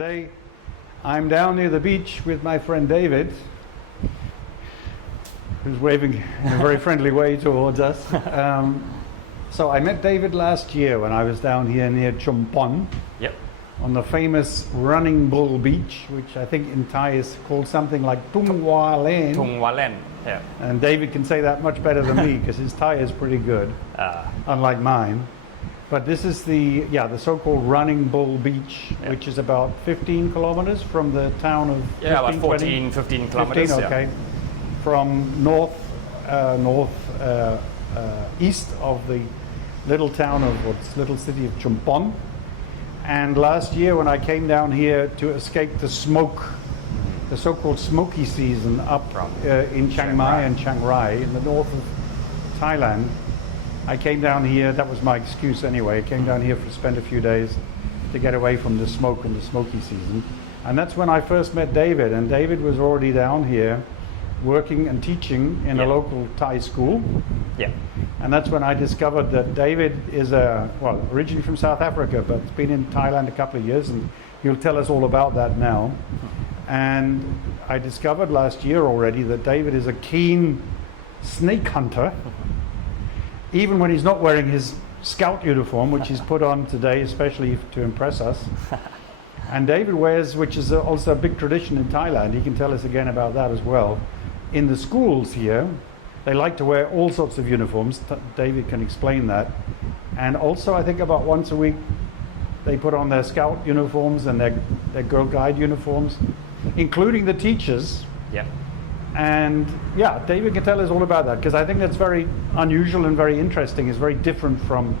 today I'm down near the beach with my friend David, who's waving in a very friendly way towards us. So I met David last year when I was down here near Chumphon. Yep. On the famous Running Bull Beach, which I think in Thai is called something like Thung Wua Laen. Thung Wua Laen. Yeah. And David can say that much better than me because his Thai is pretty good, unlike mine. But this is the so-called Running Bull Beach, which is about 15 kilometers from the town of... Yeah, 15, about 14, 15 kilometers. 15, okay. From east of the little town of, little city of Chumphon. And last year when I came down here to escape the smoke, the so-called smoky season up in Chiang Mai and Chiang Rai in the north of Thailand, I came down here, that was my excuse anyway, I came down here to spend a few days to get away from the smoke and the smoky season. And that's when I first met David, and David was already down here working and teaching in a local Thai school. Yeah. And that's when I discovered that David is originally from South Africa, but has been in Thailand a couple of years, and he'll tell us all about that now. And I discovered last year already that David is a keen snake hunter, even when he's not wearing his scout uniform, which he's put on today, especially to impress us. And David wears, which is also a big tradition in Thailand, he can tell us again about that as well. In the schools here, they like to wear all sorts of uniforms. David can explain that. And also, I think about once a week, they put on their scout uniforms and their Girl Guide uniforms, including the teachers. Yeah. And yeah, David can tell us all about that, because I think that's very unusual and very interesting. It's very different from,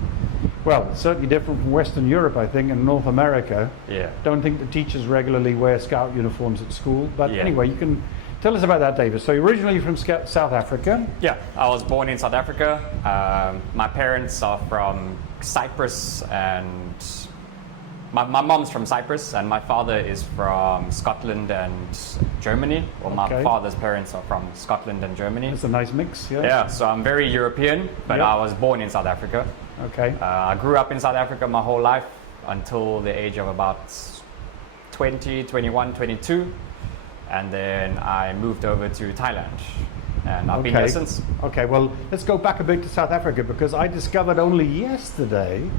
certainly different from Western Europe, I think, and North America. Yeah. Don't think the teachers regularly wear scout uniforms at school. But anyway, you can tell us about that, David. So you're originally from South Africa? Yeah, I was born in South Africa. My parents are from Cyprus, and my mom's from Cyprus, and my father is from Scotland and Germany. Well, my father's parents are from Scotland and Germany. It's a nice mix, yeah. Yeah, so I'm very European, but I was born in South Africa. Okay. I grew up in South Africa my whole life until the age of about 20, 21, 22. And then I moved over to Thailand, and I've been here since. Okay, well, let's go back a bit to South Africa, because I discovered only yesterday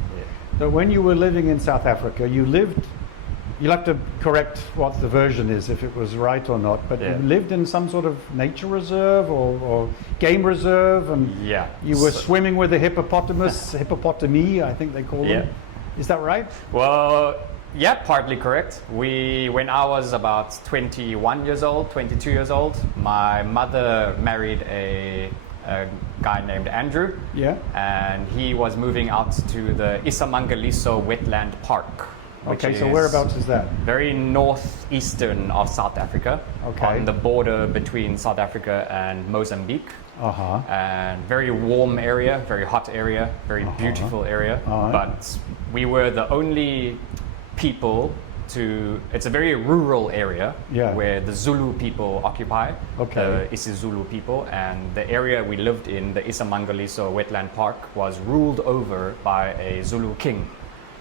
that when you were living in South Africa, you'll have to correct what the version is, if it was right or not, but you lived in some sort of nature reserve or game reserve, and you were swimming with a hippopotamus, hippopotami, I think they call them. Is that right? Well, yeah, partly correct. When I was about 21 years old, 22 years old, my mother married a guy named Andrew. Yeah. And he was moving out to the Isamangaliso Wetland Park. Okay, so whereabouts is that? Very northeastern of South Africa. Okay. On the border between South Africa and Mozambique. And very warm area, very hot area, very beautiful area. But we were the only people it's a very rural area where the Zulu people occupy, the isiZulu people, and the area we lived in, the Isamangaliso Wetland Park, was ruled over by a Zulu king.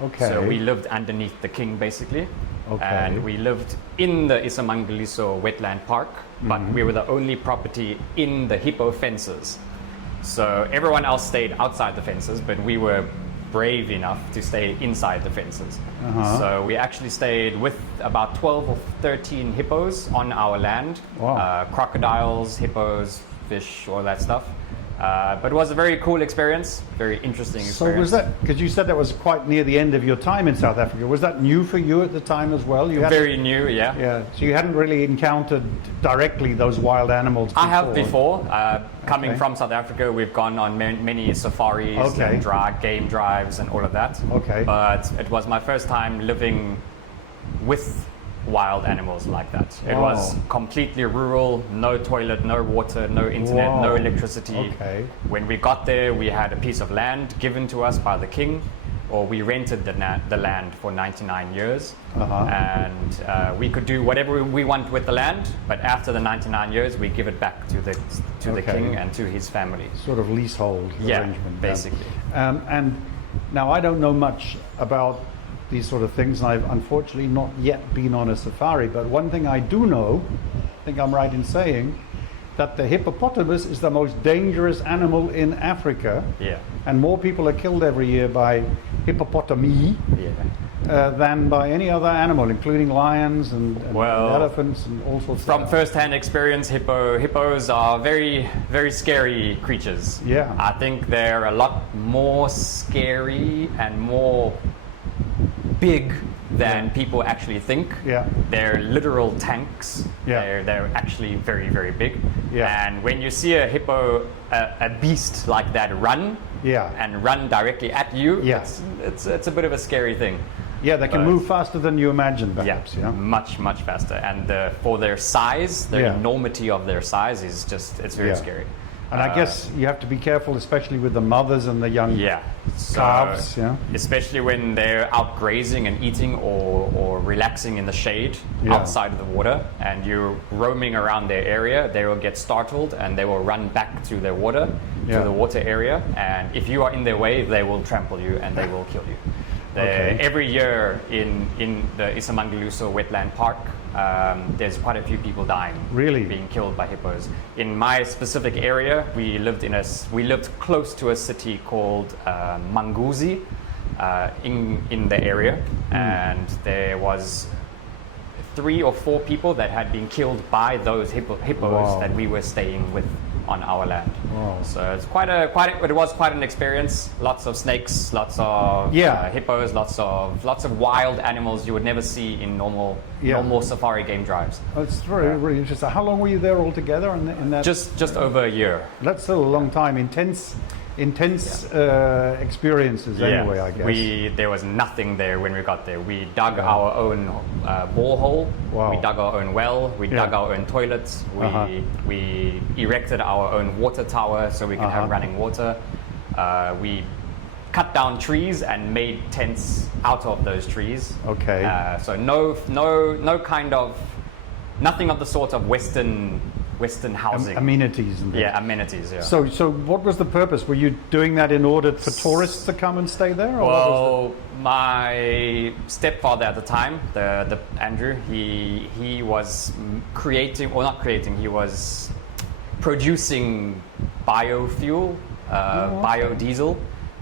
Okay. So we lived underneath the king, basically. Okay. And we lived in the Isamangaliso Wetland Park, but we were the only property in the hippo fences. So everyone else stayed outside the fences, but we were brave enough to stay inside the fences. So we actually stayed with about 12 or 13 hippos on our land. Wow. Crocodiles, hippos, fish, all that stuff. But it was a very cool experience, very interesting experience. So was that, because you said that was quite near the end of your time in South Africa, was that new for you at the time as well? Very new, yeah. Yeah, so you hadn't really encountered directly those wild animals before? I have before. Coming from South Africa, we've gone on many safaris and game drives and all of that. Okay. But it was my first time living with wild animals like that. It was completely rural, no toilet, no water, no internet, no electricity. Okay. When we got there, we had a piece of land given to us by the king, or we rented the land for 99 years. And we could do whatever we want with the land, but after the 99 years, we give it back to the king and to his family. Sort of leasehold arrangement. Basically. And now I don't know much about these sort of things, and I've unfortunately not yet been on a safari. But one thing I do know, I think I'm right in saying, that the hippopotamus is the most dangerous animal in Africa. Yeah. And more people are killed every year by hippopotami than by any other animal, including lions and elephants and all sorts from first-hand experience, hippos are very, very scary creatures. Yeah. I think they're a lot more scary and more big than people actually think. Yeah. They're literal tanks. Yeah. They're actually very, very big. Yeah. And when you see a hippo, a beast like that run and run directly at you, it's a bit of a scary thing. Yeah, they can move faster than you imagine, perhaps. Yeah, much, much faster. And for their size, the enormity of their size is just, it's very scary. And I guess you have to be careful, especially with the mothers and the young calves. Especially when they're out grazing and eating or relaxing in the shade outside of the water, and you're roaming around their area, they will get startled and they will run back to their water, to the water area. And if you are in their way, they will trample you and they will kill you. Every year in the Isamangaluso Wetland Park, there's quite a few people dying, being killed by hippos. In my specific area, we lived close to a city called Manguzi in the area, and there was 3 or 4 people that had been killed by those hippos that we were staying with on our land. So it's it was quite an experience. Lots of snakes, lots of hippos, lots of wild animals you would never see in normal safari game drives. That's very, really interesting. How long were you there altogether in that? Just over a year. That's still a long time. Intense experiences anyway, I guess. There was nothing there when we got there. We dug our own borehole. We dug our own well. We dug our own toilets. We erected our own water tower so we could have running water. We cut down trees and made tents out of those trees. So nothing of the sort of Western housing. Amenities. And amenities, yeah. So what was the purpose? Were you doing that in order for tourists to come and stay there? Or well, my stepfather at the time, the Andrew, he was he was producing biofuel, biodiesel.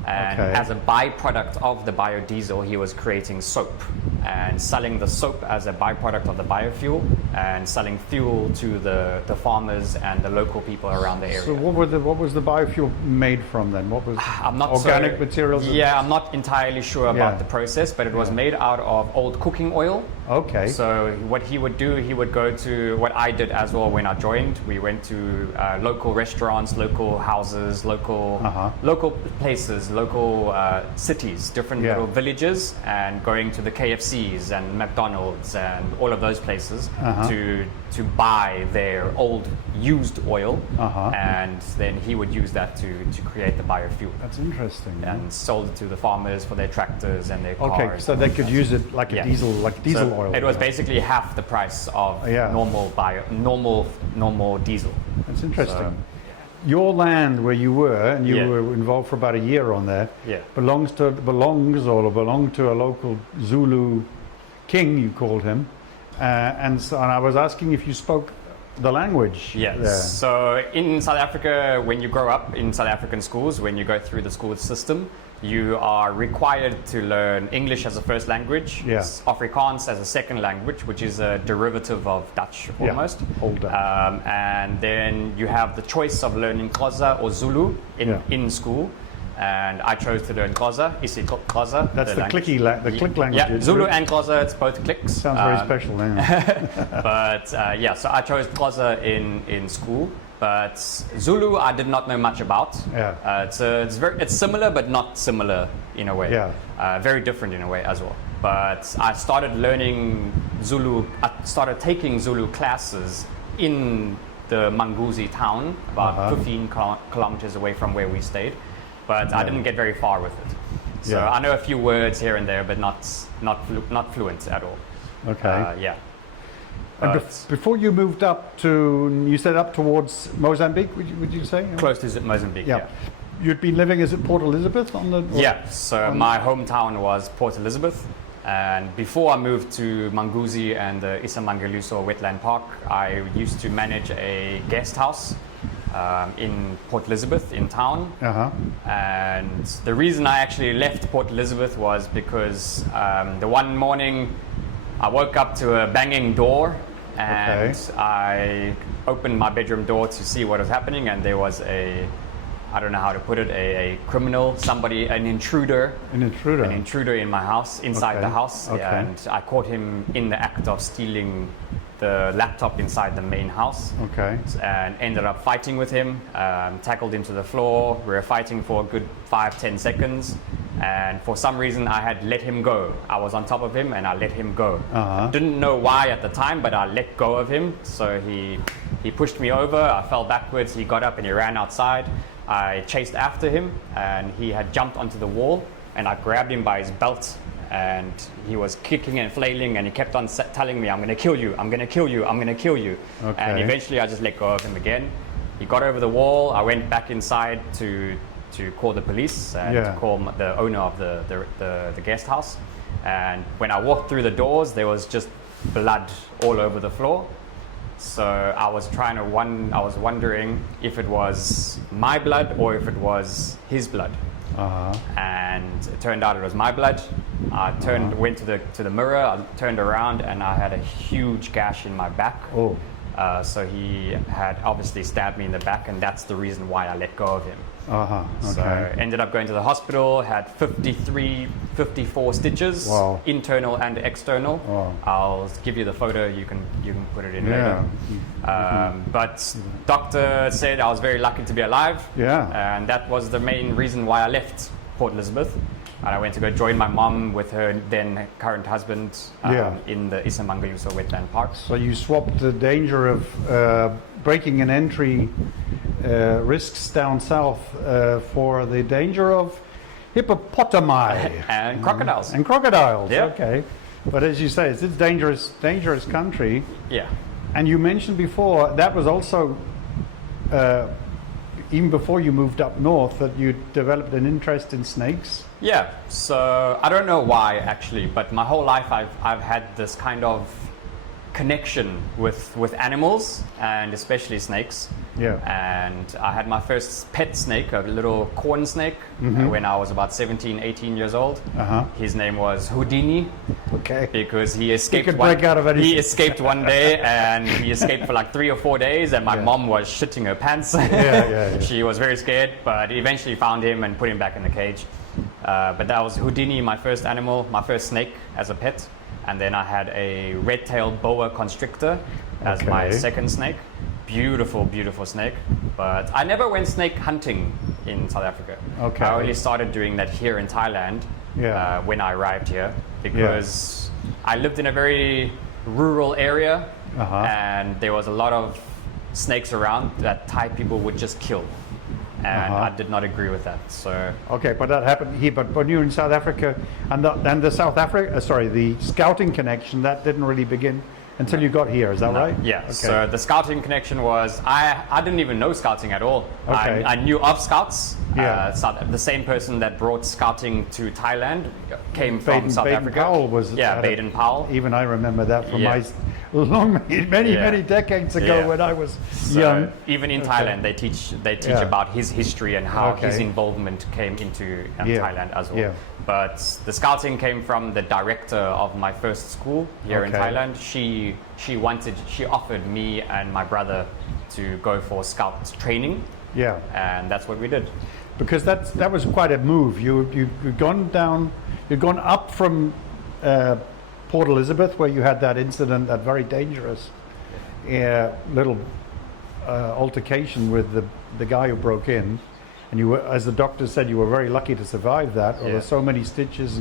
And as a byproduct of the biodiesel, he was creating soap and selling the soap as a byproduct of the biofuel and selling fuel to the farmers and the local people around the area. So what was the biofuel made from then? What was organic materials? Yeah, I'm not entirely sure about the process, but it was made out of old cooking oil. So what he would do, he would go to what I did as well when I joined. We went to local restaurants, local houses, local places, local cities, different little villages, and going to the KFCs and McDonald's and all of those places to buy their old used oil, and then he would use that to create the biofuel. That's interesting. And sold it to the farmers for their tractors and their cars. So they could use it like a diesel, oil. It was basically half the price of normal diesel. That's interesting. Your land where you were, and you were involved for about a year on there, belonged to a local Zulu king, you called him, and I was asking if you spoke the language. Yes. So in South Africa, when you grow up in South African schools, when you go through the school system, you are required to learn English as a first language, Afrikaans as a second language, which is a derivative of Dutch almost. Old Dutch. And then you have the choice of learning Xhosa or Zulu in school. And I chose to learn Xhosa, Xhosa. That's the click language. Yeah, Zulu and Xhosa, it's both clicks. Sounds very special. But so I chose Xhosa in school. But Zulu, I did not know much about. It's similar, but not similar in a way. Very different in a way as well. But I started learning Zulu. I started taking Zulu classes in the Manguzi town, about 15 kilometers away from where we stayed. But I didn't get very far with it. So I know a few words here and there, but not fluent at all. And before you moved up you said up towards Mozambique, would you say? Close to Mozambique, You'd been living, is it Port Elizabeth on the? So my hometown was Port Elizabeth, And before I moved to Manguzi and the Isamangaliso Wetland Park, I used to manage a guest house in Port Elizabeth in town. And the reason I actually left Port Elizabeth was because the one morning I woke up to a banging door, and I opened my bedroom door to see what was happening, and there was I don't know how to put it, a criminal, an intruder. An intruder in my house, inside the house. And I caught him in the act of stealing the laptop inside the main house. And ended up fighting with him, tackled him to the floor. We were fighting for a good 5-10 seconds. And for some reason, I had let him go. I was on top of him and I let him go. Didn't know why at the time, but I let go of him. So he pushed me over. I fell backwards. He got up and he ran outside. I chased after him, and he had jumped onto the wall, and I grabbed him by his belt, and he was kicking and flailing, and he kept on telling me, I'm going to kill you, I'm going to kill you, I'm going to kill you. And eventually I just let go of him again. He got over the wall. I went back inside to call the police and to call the owner of the guest house. And when I walked through the doors, there was just blood all over the floor. So I was wondering if it was my blood or if it was his blood. And it turned out it was my blood. I went to the mirror, I turned around, and I had a huge gash in my back. So he had obviously stabbed me in the back, and that's the reason why I let go of him. So ended up going to the hospital, had 54 stitches, internal and external. I'll give you the photo, you can put it in later. But doctor said I was very lucky to be alive, and that was the main reason why I left Port Elizabeth. And I went to go join my mom with her then current husband in the Isamangaliso Wetland Park. So you swapped the danger of breaking an entry risks down south for the danger of hippopotami and crocodiles. And crocodiles, okay. But as you say, it's a dangerous country. And you mentioned before that was also even before you moved up north that you developed an interest in snakes. So I don't know why actually, but my whole life I've had this kind of connection with animals and especially snakes. And I had my first pet snake, a little corn snake, when I was about 17, 18 years old. His name was Houdini. Because he escaped. He escaped one day, and he escaped for like 3 or 4 days, and my mom was shitting her pants. She was very scared, but eventually found him and put him back in the cage. But that was Houdini, my first animal, my first snake as a pet. And then I had a red-tailed boa constrictor as my second snake. Beautiful, beautiful snake. But I never went snake hunting in South Africa. I only started doing that here in Thailand when I arrived here, because I lived in a very rural area, and there was a lot of snakes around that Thai people would just kill. And I did not agree with that. So but that happened here. But when you were in South Africa, and the scouting connection, that didn't really begin until you got here. Is that right? So the scouting connection was I didn't even know scouting at all. I knew of scouts. The same person that brought scouting to Thailand came from South Africa. Powell was Baden Powell. Even I remember that from my many decades ago when I was young. Even in Thailand, they teach about his history and how his involvement came into Thailand as well. But the scouting came from the director of my first school here in Thailand. She offered me and my brother to go for scout training. And that's what we did. Because that was quite a move. You'd gone up from Port Elizabeth, where you had that incident, that very dangerous little altercation with the guy who broke in, and you were, as the doctor said, you were very lucky to survive that. There were so many stitches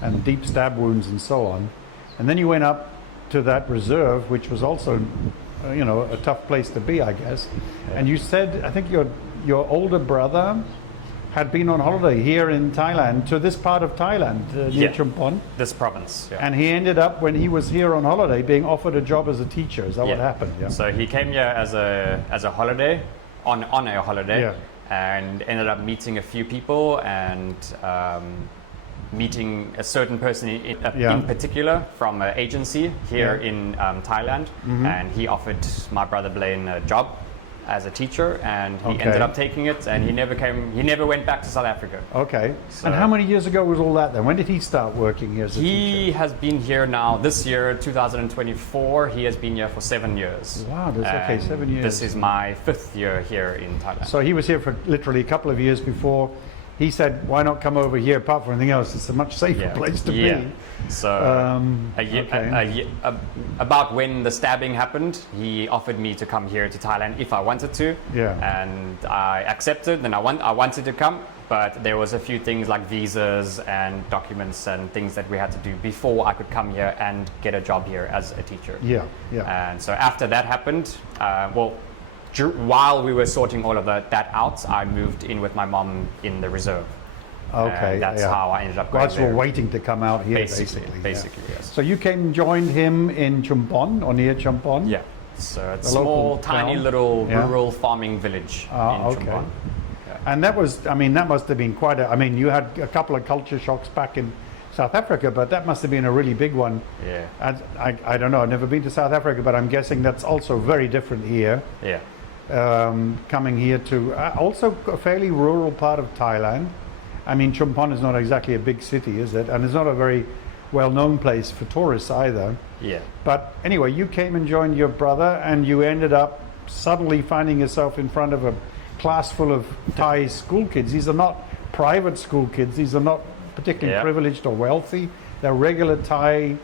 and deep stab wounds and so on. And then you went up to that reserve, which was also, a tough place to be, I guess. And you said, I think your older brother had been on holiday here in Thailand, to this part of Thailand, near Chumphon. This province. And he ended up, when he was here on holiday, being offered a job as a teacher. Is that what happened? So he came here as a holiday, on a holiday, and ended up meeting a few people, and meeting a certain person in particular from an agency here in Thailand, and he offered my brother Blaine a job as a teacher, and he ended up taking it, and he never went back to South Africa. Okay. So, and how many years ago was all that then? When did he start working here as a teacher? He has been here now, this year, 2024, he has been here for 7 years. Wow, that's 7 years. This is my 5th year here in Thailand. So he was here for literally a couple of years before. He said, why not come over here? Apart from anything else, it's a much safer place to be. So about when the stabbing happened, he offered me to come here to Thailand if I wanted to. And I accepted, and I wanted to come, but there was a few things like visas and documents and things that we had to do before I could come here and get a job here as a teacher. And so after that happened, while we were sorting all of that out, I moved in with my mom in the reserve. And that's how I ended up going there. We're waiting to come out here, basically. Yes. So you came and joined him in Chumphon, or near Chumphon? Yeah. So it's a small, tiny little rural farming village in Chumphon. And that was, I mean, that must have been quite you had a couple of culture shocks back in South Africa, but that must have been a really big one. I don't know, I've never been to South Africa, but I'm guessing that's also very different here. Coming here to also a fairly rural part of Thailand. I mean, Chumphon is not exactly a big city, is it? And it's not a very well-known place for tourists either. But anyway, you came and joined your brother, and you ended up suddenly finding yourself in front of a class full of Thai school kids. These are not private school kids. These are not particularly privileged or wealthy. They're regular Thai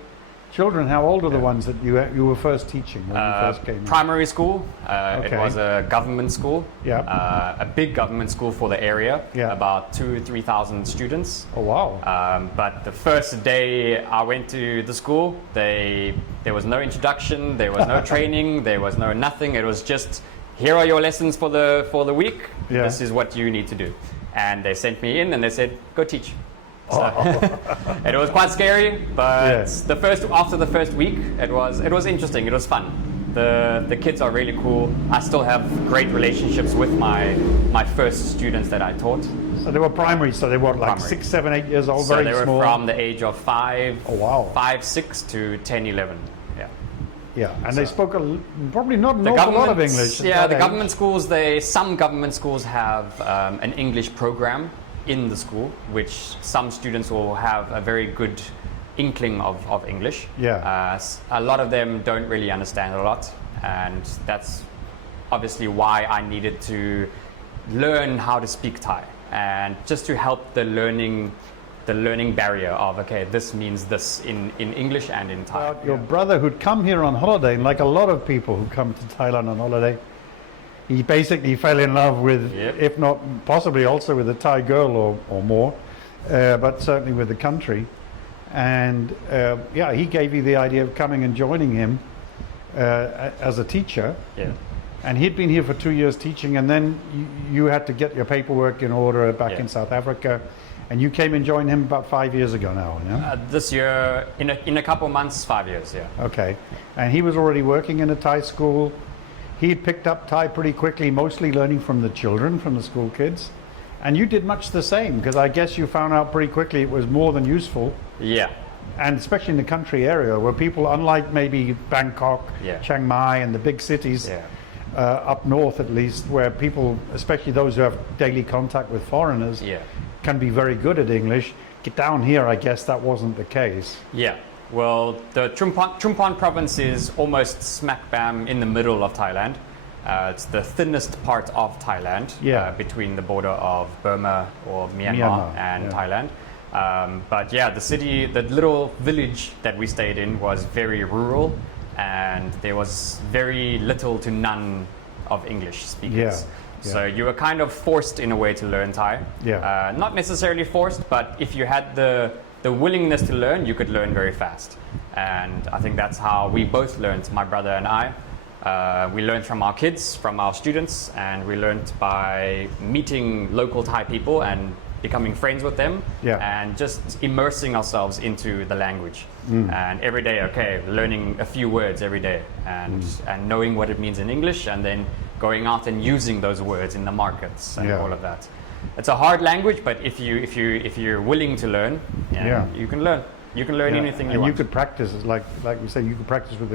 children. How old are the ones that you were first teaching when you first came in? Primary school. It was a government school. A big government school for the area. About 2,000-3,000 students. Oh wow! But the first day I went to the school, there was no introduction, there was no training, there was no nothing. It was just, here are your lessons for the week. This is what you need to do. And they sent me in and they said, go teach. So, and it was quite scary, but after the first week, it was interesting. It was fun. The kids are really cool. I still have great relationships with my first students that I taught. So they were primary. So they were like 6, 7, 8 years old. So very they were small. from the age of 5, 6 to 10, 11. And they spoke probably not an awful lot of English. Government schools. Some government schools have an English program in the school, which some students will have a very good inkling of English. A lot of them don't really understand a lot, and that's obviously why I needed to learn how to speak Thai, and just to help the learning barrier of, okay, this means this in English and in Thai. Your brother who'd come here on holiday, and like a lot of people who come to Thailand on holiday, he basically fell in love with, if not possibly also with a Thai girl or more, but certainly with the country. And he gave you the idea of coming and joining him as a teacher. And he'd been here for 2 years teaching, and then you had to get your paperwork in order back in South Africa. And you came and joined him about 5 years ago now, this year, in a couple months, 5 years, Okay. And he was already working in a Thai school. He picked up Thai pretty quickly, mostly learning from the children, from the school kids. And you did much the same, because I guess you found out pretty quickly it was more than useful. And especially in the country area, where people, unlike maybe Bangkok, Chiang Mai, and the big cities, up north at least, where people, especially those who have daily contact with foreigners, can be very good at English. Down here, I guess that wasn't the case. Well, the Chumphon province is almost smack bam in the middle of Thailand. It's the thinnest part of Thailand, between the border of Burma or Myanmar and Thailand. But the little village that we stayed in was very rural, and there was very little to none of English speakers. So you were kind of forced in a way to learn Thai. Not necessarily forced, but if you had the willingness to learn, you could learn very fast. And I think that's how we both learned, my brother and I. We learned from our kids, from our students, and we learned by meeting local Thai people and becoming friends with them, and just immersing ourselves into the language. And every day, learning a few words every day, and knowing what it means in English, and then going out and using those words in the markets and all of that. it's a hard language, but if you're willing to learn, you can learn. You can learn anything you and want. you could practice, like we say, you could practice with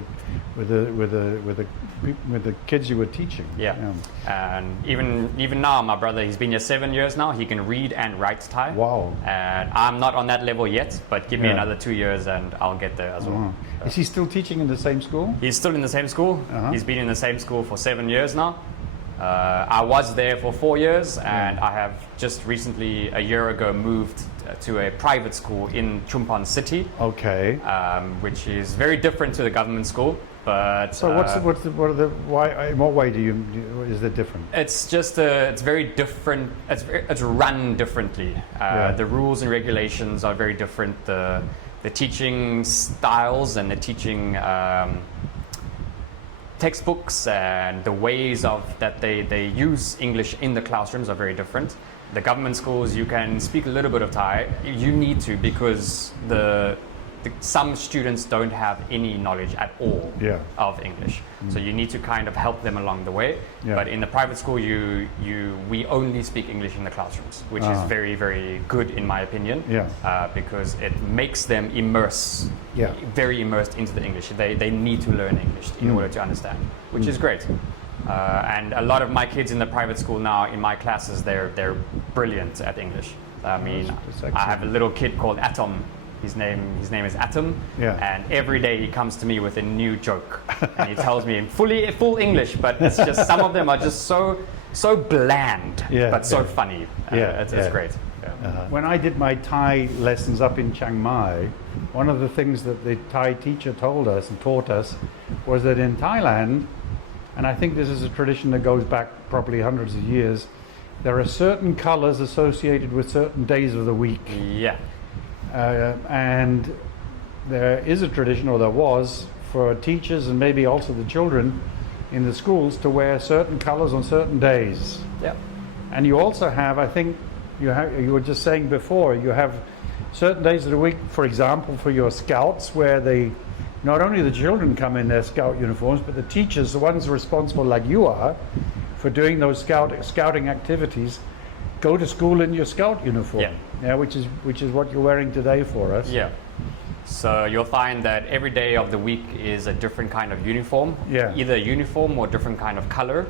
the kids you were teaching. Yeah. And even now, my brother, he's been here 7 years now. He can read and write Thai. Wow. And I'm not on that level yet, but give me another 2 years and I'll get there as well. Is he still teaching in the same school? He's still in the same school. He's been in the same school for 7 years now. I was there for 4 years, and I have just recently, a year ago, moved to a private school in Chumphon city. Okay. Which is very different to the government school. But so why? In what way is it different? It's just it's very different. It's run differently. The rules and regulations are very different. The teaching styles and the teaching textbooks and the ways of that they use English in the classrooms are very different. The government schools, you can speak a little bit of Thai. You need to, because some students don't have any knowledge at all of English. So you need to kind of help them along the way. But in the private school, we only speak English in the classrooms, which is very, very good in my opinion. Because it makes them very immersed into the English. They need to learn English in order to understand, which is great. And a lot of my kids in the private school now, in my classes, they're brilliant at English. I mean, I have a little kid called Atom. His name is Atom, and every day he comes to me with a new joke, and he tells me in full English, but it's just some of them are just so bland, but so funny. It's great. When I did my Thai lessons up in Chiang Mai, one of the things that the Thai teacher told us and taught us was that in Thailand, and I think this is a tradition that goes back probably hundreds of years, there are certain colors associated with certain days of the week. And there is a tradition, or there was, for teachers and maybe also the children in the schools to wear certain colors on certain days. And you also have, I think, you were just saying before, you have certain days of the week, for example, for your scouts, where not only the children come in their scout uniforms, but the teachers, the ones responsible, like you are, for doing those scouting activities, go to school in your scout uniform. Which is what you're wearing today for us. So you'll find that every day of the week is a different kind of uniform, either a uniform or different kind of color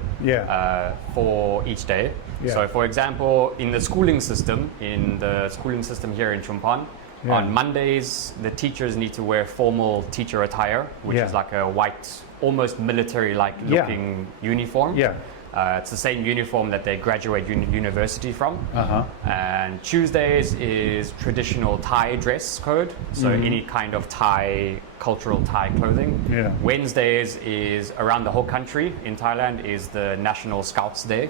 for each day. So for example, in the schooling system here in Chumphon, on Mondays, the teachers need to wear formal teacher attire, which is like a white, almost military-like looking uniform. It's the same uniform that they graduate university from. And Tuesdays is traditional Thai dress code, so any kind of Thai, cultural Thai clothing. Wednesdays is around the whole country in Thailand is the National Scouts Day.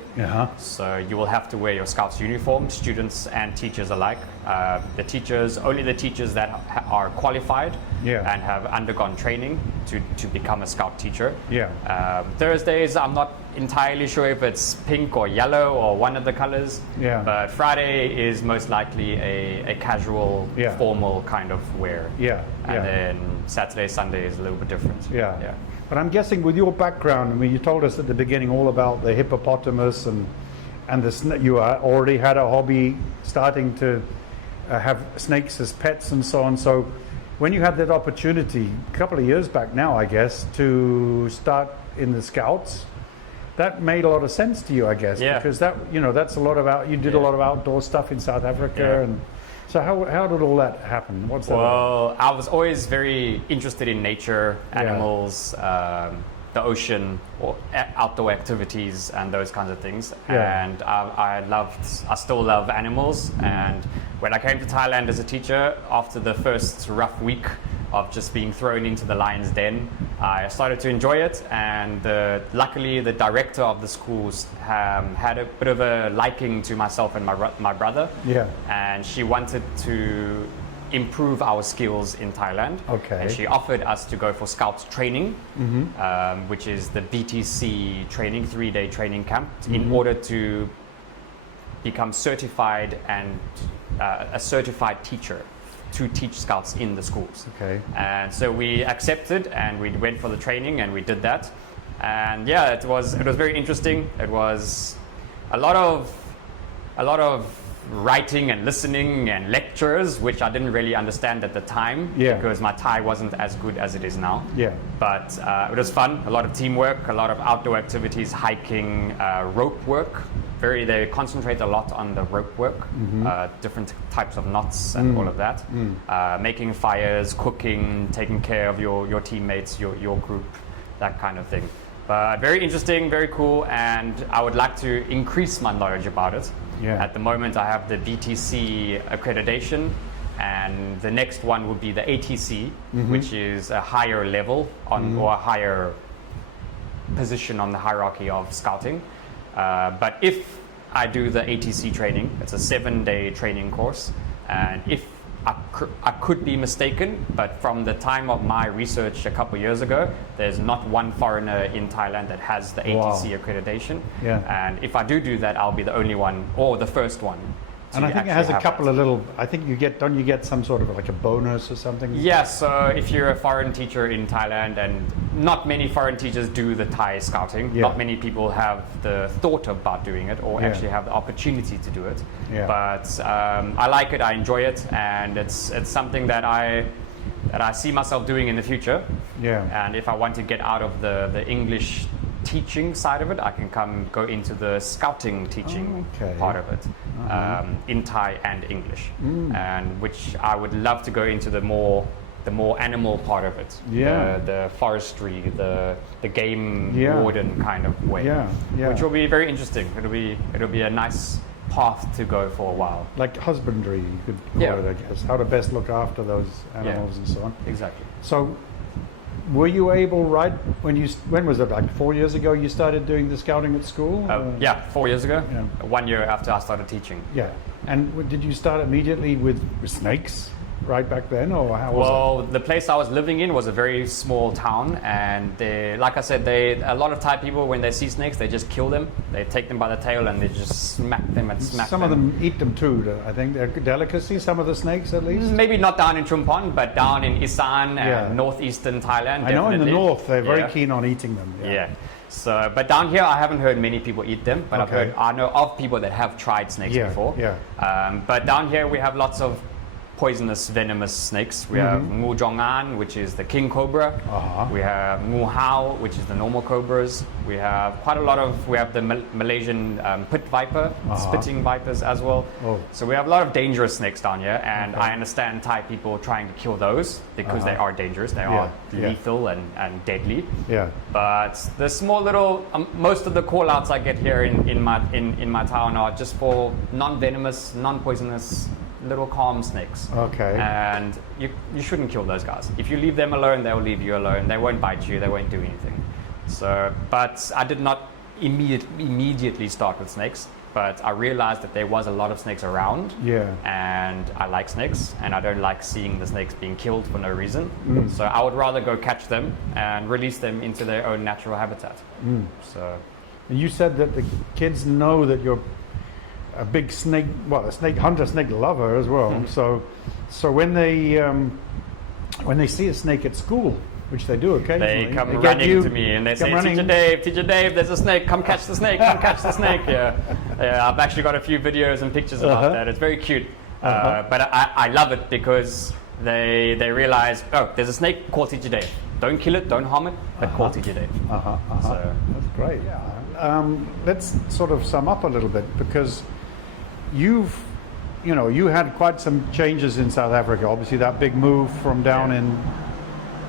So you will have to wear your Scouts uniform, students and teachers alike. Only the teachers that are qualified and have undergone training to become a Scout teacher. Thursdays, I'm not entirely sure if it's pink or yellow or one of the colors, but Friday is most likely a casual, formal kind of wear. And then Saturday, Sunday is a little bit different. But I'm guessing with your background, I mean, you told us at the beginning all about the hippopotamus and you already had a hobby starting to have snakes as pets and so on. So when you had that opportunity a couple of years back now, I guess, to start in the Scouts, that made a lot of sense to you, I guess, because that's a lot of you did a lot of outdoor stuff in South Africa, and so how did all that happen? What's that? Well, I was always very interested in nature, animals, the ocean, or outdoor activities, and those kinds of things. And I still love animals. And when I came to Thailand as a teacher, after the first rough week of just being thrown into the lion's den, I started to enjoy it, and luckily the director of the schools had a bit of a liking to myself and my brother, and she wanted to improve our skills in Thailand, and she offered us to go for Scouts training, which is the BTC training, 3-day training camp, in order to become certified and a certified teacher to teach Scouts in the schools. And so we accepted and we went for the training and we did that. And it was very interesting. It was a lot of a lot of writing and listening and lectures, which I didn't really understand at the time because my Thai wasn't as good as it is now. Yeah. But it was fun, a lot of teamwork, a lot of outdoor activities, hiking, rope work. They concentrate a lot on the rope work, different types of knots and all of that. Making fires, cooking, taking care of your teammates, your group, that kind of thing. But very interesting, very cool, and I would like to increase my knowledge about it. Yeah. At the moment, I have the BTC accreditation, and the next one would be the ATC, which is a higher level or a higher position on the hierarchy of scouting. But if I do the ATC training, it's a 7-day training course, and if I could be mistaken, but from the time of my research a couple of years ago, there's not one foreigner in Thailand that has the ATC accreditation. Yeah. And if I do that, I'll be the only one or the first one. And I think it has a couple of little, I think don't you get some sort of like a bonus or something? Yeah, so if you're a foreign teacher in Thailand, and not many foreign teachers do the Thai scouting, not many people have the thought about doing it or actually have the opportunity to do it. Yeah. But I like it, I enjoy it, and it's something that I see myself doing in the future. Yeah. And if I want to get out of the English teaching side of it, I can go into the scouting teaching part of it, in Thai and English, and which I would love to go into the more animal part of it, the forestry, the game warden kind of way, which will be very interesting. It'll be a nice path to go for a while. Like husbandry, you could call it, I guess. How to best look after those animals and so on. Exactly. So, were you able, when was it, like 4 years ago you started doing the scouting at school? 4 years ago, 1 year after I started teaching. Yeah, and did you start immediately with snakes right back then, or how was it? Well, the place I was living in was a very small town, and like I said, a lot of Thai people, when they see snakes, they just kill them. They take them by the tail and they just smack them and smack them. Some of them eat them too, I think. They're delicacy, some of the snakes at least? Maybe not down in Chumphon, but down in Isan and northeastern Thailand, I know in the north, they're very keen on eating them. So, but down here, I haven't heard many people eat them, but I know of people that have tried snakes before. But down here, we have lots of poisonous, venomous snakes. We have Ngu Jongan, which is the king cobra. We have Ngu Hao, which is the normal cobras. We have the Malaysian pit viper, spitting vipers as well. So we have a lot of dangerous snakes down here, and I understand Thai people trying to kill those because they are dangerous. They are lethal and deadly. But the small little, most of the call outs I get here in my town are just for non-venomous, non-poisonous, little calm snakes. And you shouldn't kill those guys. If you leave them alone, they'll leave you alone. They won't bite you, they won't do anything. So, but I did not immediately start with snakes, but I realized that there was a lot of snakes around. And I like snakes, and I don't like seeing the snakes being killed for no reason. So I would rather go catch them and release them into their own natural habitat. So, and you said that the kids know that you're a big snake, a snake hunter, snake lover as well. So when they see a snake at school, which they do occasionally, they come running to me and they say, Teacher Dave, there's a snake, come catch the snake, come catch the snake. I've actually got a few videos and pictures about that. It's very cute. But I love it because they realize, there's a snake, call Teacher Dave. Don't kill it, don't harm it, but call Teacher Dave. So that's great. Let's sort of sum up a little bit, because you had quite some changes in South Africa. Obviously, that big move from down in,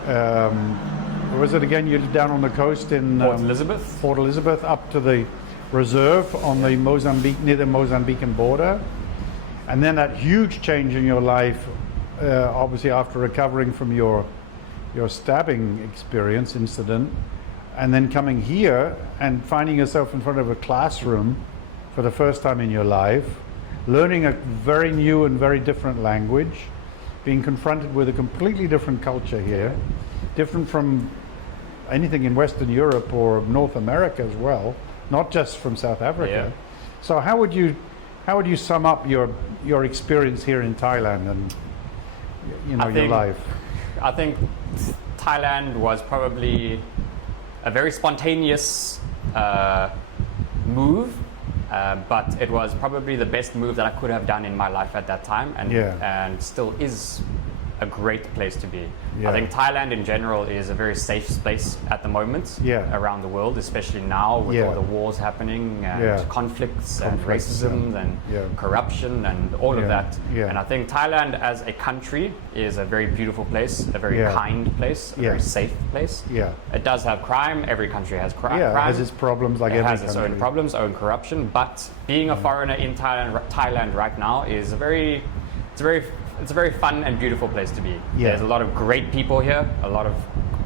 where was it again? You're down on the coast in Port Elizabeth, up to the reserve on the near the Mozambican border, and then that huge change in your life, obviously after recovering from your stabbing incident, and then coming here and finding yourself in front of a classroom for the first time in your life, learning a very new and very different language, being confronted with a completely different culture here, different from anything in Western Europe or North America as well, not just from South Africa. So how would you sum up your experience here in Thailand and your life? I think Thailand was probably a very spontaneous move. But it was probably the best move that I could have done in my life at that time, and still is a great place to be. I think Thailand in general is a very safe space at the moment around the world, especially now with all the wars happening and conflicts and racism and corruption and all of that. And I think Thailand as a country is a very beautiful place, a very kind place, a very safe place. It does have crime. Every country has crime. It has its problems like every country. It has its own problems, own corruption. But being a foreigner in Thailand right now is it's a very fun and beautiful place to be. There's a lot of great people here, a lot of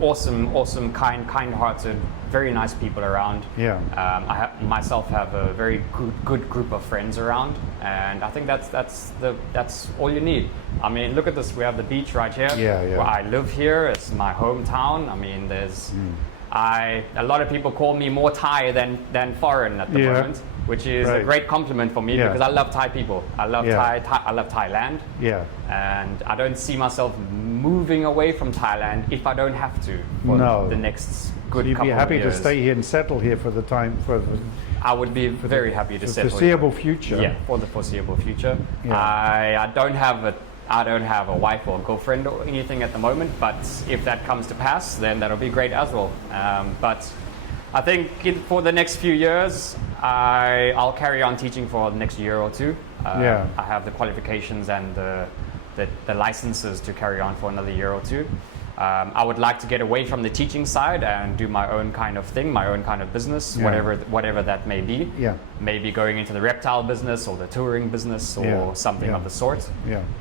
awesome, kind-hearted, very nice people around. I myself have a very good group of friends around, and I think that's all you need. I mean, look at this. We have the beach right here. Where I live here. It's my hometown. I mean, there's a lot of people call me more Thai than foreign at the moment, which is a great compliment for me because I love Thai people. I love I love Thailand. And I don't see myself moving away from Thailand if I don't have to for the next good couple of years. You'd be happy to stay here and settle here for the time I would be very happy to settle foreseeable future. Yeah, for the foreseeable future. I don't have a wife or girlfriend or anything at the moment, but if that comes to pass, then that'll be great as well. But I think for the next few years, I'll carry on teaching for the next year or two. I have the qualifications and the licenses to carry on for another year or two. I would like to get away from the teaching side and do my own kind of thing, my own kind of business, whatever that may be. Maybe going into the reptile business or the touring business or something of the sort.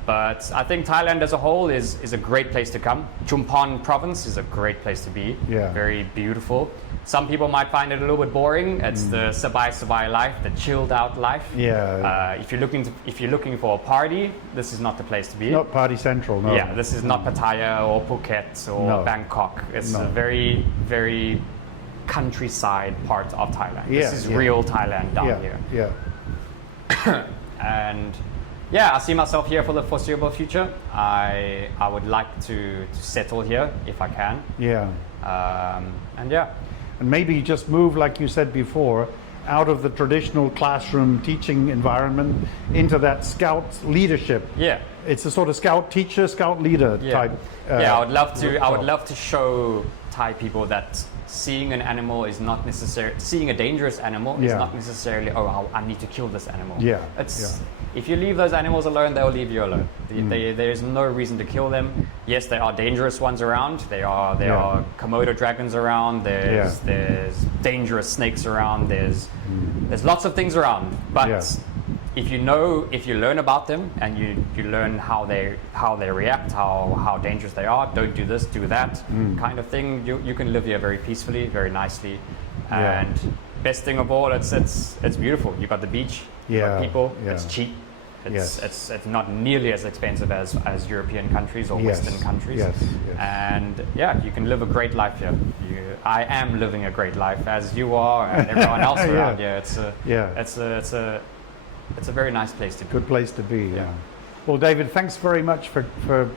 But I think Thailand as a whole is a great place to come. Chumphon province is a great place to be. Very beautiful. Some people might find it a little bit boring. It's the sabai life, the chilled out life. If you're looking for a party, this is not the place to be. Not party central, no. This is not Pattaya or Phuket or Bangkok. It's a very, very countryside part of Thailand. This is real Thailand down here. And I see myself here for the foreseeable future. I would like to settle here if I can. And maybe just move, like you said before, out of the traditional classroom teaching environment into that scout leadership. It's a sort of scout teacher, scout leader type. I would love to show Thai people that seeing an animal is not necessarily, seeing a dangerous animal is not necessarily, I need to kill this animal. If you leave those animals alone, they'll leave you alone. There is no reason to kill them. Yes, there are dangerous ones around. There are Komodo dragons around. There's dangerous snakes around. There's lots of things around. But if you learn about them and you learn how they react, how dangerous they are, don't do this, do that kind of thing, you can live here very peacefully, very nicely. And best thing of all, it's beautiful. You got the beach, you got people, it's cheap. It's not nearly as expensive as European countries or Western countries. And you can live a great life here. I am living a great life, as you are and everyone else around here. It's a very nice place to be. Good place to be. Well, David, thanks very much for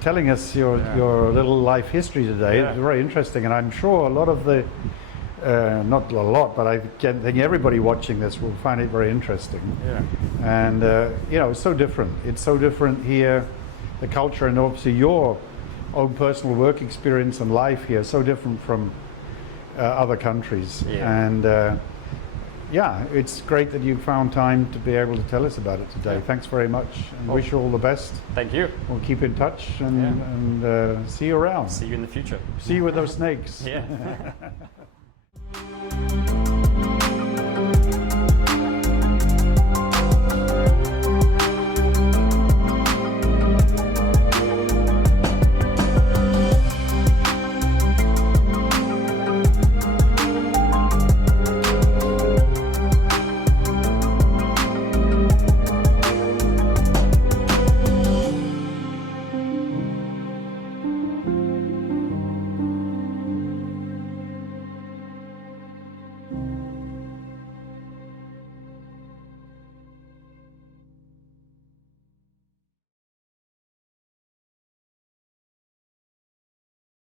telling us your little life history today. It's very interesting, and I'm sure a lot of the not a lot, but I think everybody watching this will find it very interesting. And it's so different. It's so different here, the culture, and obviously your own personal work experience and life here, so different from other countries. And it's great that you found time to be able to tell us about it today. Thanks very much, and wish you all the best. Thank you. We'll keep in touch and see you around. See you in the future. See you with those snakes.